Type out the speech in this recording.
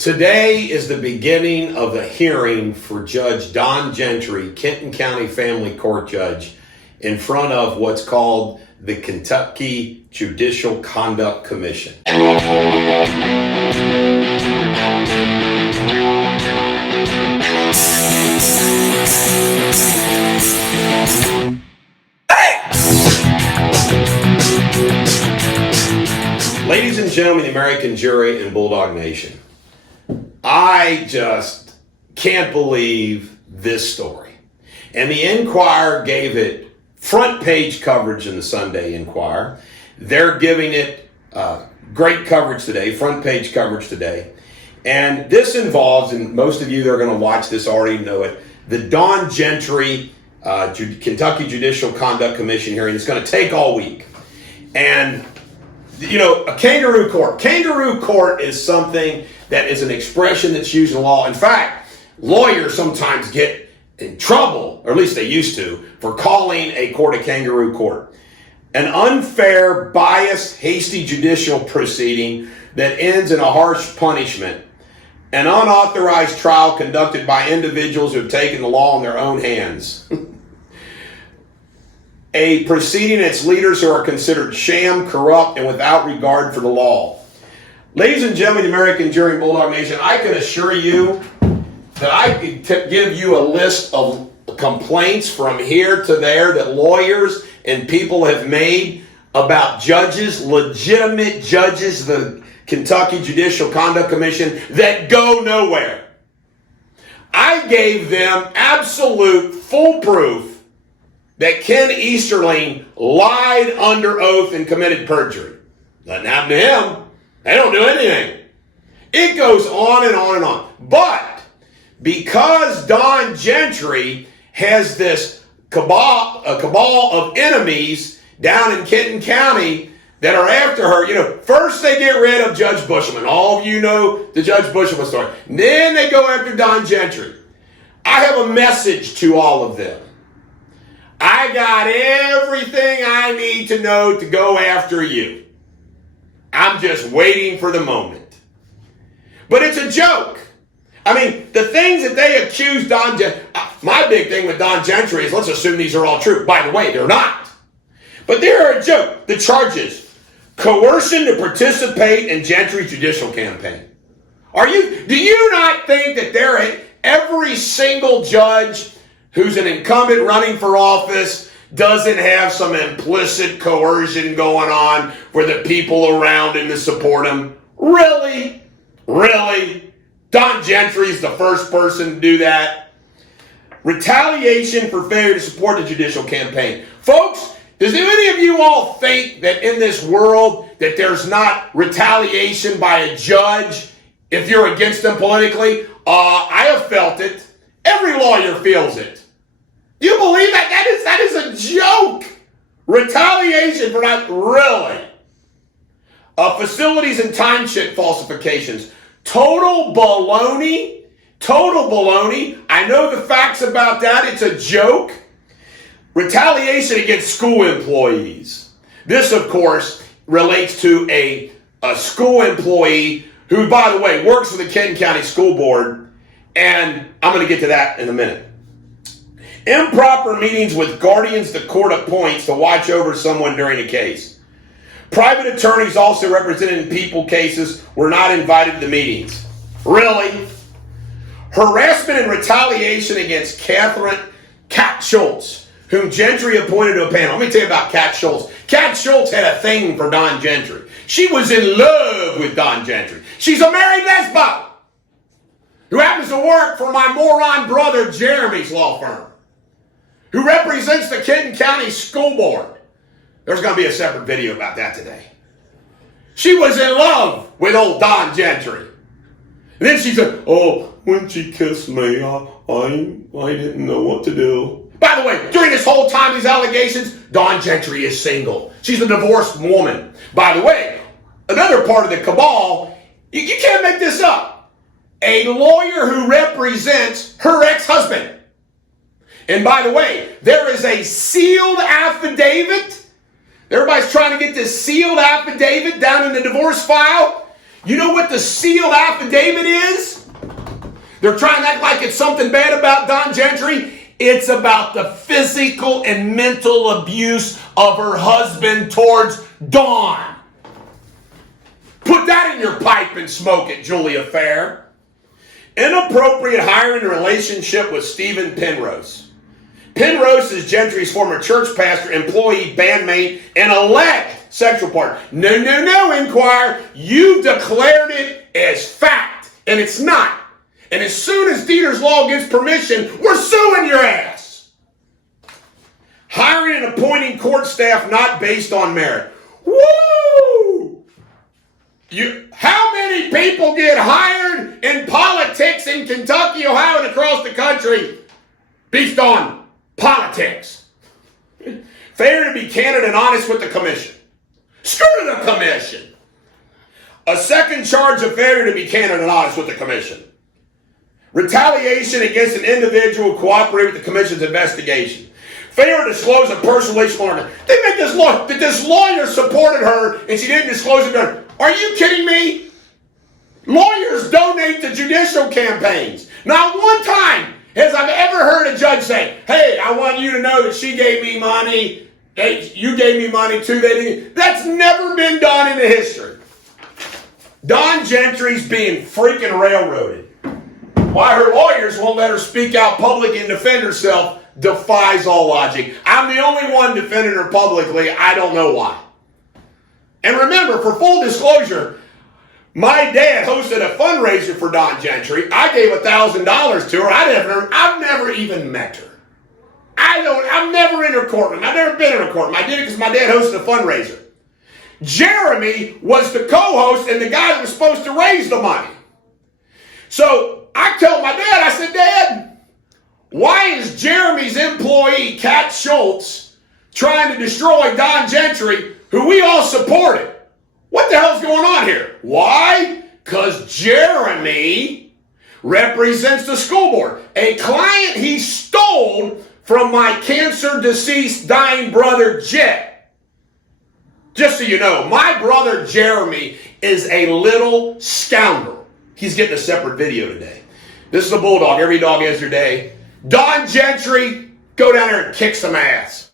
Today is the beginning of the hearing for Judge Don Gentry, Kenton County Family Court Judge, in front of what's called the Kentucky Judicial Conduct Commission. Ladies and gentlemen, the American jury and Bulldog Nation, I just can't believe this story. And the Enquirer gave it front page coverage in the Sunday Enquirer. They're giving it great coverage today, front page coverage today. And this involves, and most of you that are going to watch this already know it, the Don Gentry Kentucky Judicial Conduct Commission hearing. It's going to take all week. And, you know, a kangaroo court. Kangaroo court is something that is an expression that's used in law. In fact, lawyers sometimes get in trouble, or at least they used to, for calling a court a kangaroo court. An unfair, biased, hasty judicial proceeding that ends in a harsh punishment. An unauthorized trial conducted by individuals who have taken the law in their own hands. A proceeding and its leaders who are considered sham, corrupt, and without regard for the law. Ladies and gentlemen, the American jury and Bulldog Nation, I can assure you that I could give you a list of complaints from here to there that lawyers and people have made about judges, legitimate judges, the Kentucky Judicial Conduct Commission, that go nowhere. I gave them absolute full proof that Ken Easterling lied under oath and committed perjury. Nothing happened to him. They don't do anything. It goes on and on and on. But because Don Gentry has this cabal of enemies down in Kenton County that are after her, you know, first they get rid of Judge Bushman. All of you know the Judge Bushman story. Then they go after Don Gentry. I have a message to all of them. I got everything I need to know to go after you. I'm just waiting for the moment. But it's a joke. I mean, the things that they accuse Don Gentry, my big thing with Don Gentry is let's assume these are all true. By the way, they're not. But they're a joke. The charges: coercion to participate in Gentry's judicial campaign. Do you not think that every single judge who's an incumbent running for office doesn't have some implicit coercion going on for the people around him to support him? Really? Really? Don Gentry's the first person to do that? Retaliation for failure to support the judicial campaign. Folks, does any of you all think that in this world that there's not retaliation by a judge if you're against them politically? I have felt it. Every lawyer feels it. Do you believe that? That is a joke. Retaliation for that, really. Facilities and timesheet falsifications. Total baloney. Total baloney. I know the facts about that. It's a joke. Retaliation against school employees. This, of course, relates to a school employee who, by the way, works for the Kenton County School Board. And I'm going to get to that in a minute. Improper meetings with guardians the court appoints to watch over someone during a case. Private attorneys also represented in people cases were not invited to the meetings. Really? Harassment and retaliation against Catherine Cat Schultz, whom Gentry appointed to a panel. Let me tell you about Cat Schultz. Cat Schultz had a thing for Don Gentry. She was in love with Don Gentry. She's a married lesbo who happens to work for my moron brother Jeremy's law firm, who represents the Kenton County School Board. There's going to be a separate video about that today. She was in love with old Don Gentry. And then she said, oh, when she kissed me, I didn't know what to do. By the way, during this whole time, these allegations, Don Gentry is single. She's a divorced woman. By the way, another part of the cabal, you can't make this up. A lawyer who represents her ex-husband. And by the way, there is a sealed affidavit. Everybody's trying to get this sealed affidavit down in the divorce file. You know what the sealed affidavit is? They're trying to act like it's something bad about Don Gentry. It's about the physical and mental abuse of her husband towards Dawn. Put that in your pipe and smoke it, Julia Fair. Inappropriate hiring and relationship with Stephen Penrose. Penrose is Gentry's former church pastor, employee, bandmate, and alleged sexual partner. No, Inquirer. You declared it as fact, and it's not. And as soon as Deters Law gives permission, we're suing your ass. Hiring and appointing court staff not based on merit. Woo! How many people get hired in politics in Kentucky, Ohio, and across the country based on politics? Failure to be candid and honest with the commission. Screw the commission. A second charge of failure to be candid and honest with the commission. Retaliation against an individual cooperating with the commission's investigation. Failure to disclose a personal relationship. They make this law that this lawyer supported her and she didn't disclose it to her. Are you kidding me? Lawyers donate to judicial campaigns. Not one time has I've ever heard a judge say, hey, I want you to know that she gave me money. You gave me money too. That's never been done in the history. Don Gentry's being freaking railroaded. Why her lawyers won't let her speak out publicly and defend herself defies all logic. I'm the only one defending her publicly. I don't know why. And remember, for full disclosure, my dad hosted a fundraiser for Don Gentry. I gave $1,000 to her. I've never even met her. I'm never in her courtroom. I've never been in her courtroom. I did it because my dad hosted a fundraiser. Jeremy was the co-host and the guy that was supposed to raise the money. So I told my dad, I said, Dad, why is Jeremy's employee, Kat Schultz, trying to destroy Don Gentry, who we all supported? What the hell's going on here? Why? Because Jeremy represents the school board. A client he stole from my cancer deceased dying brother, Jet. Just so you know, my brother Jeremy is a little scoundrel. He's getting a separate video today. This is the Bulldog. Every dog has their day. Don Gentry, go down there and kick some ass.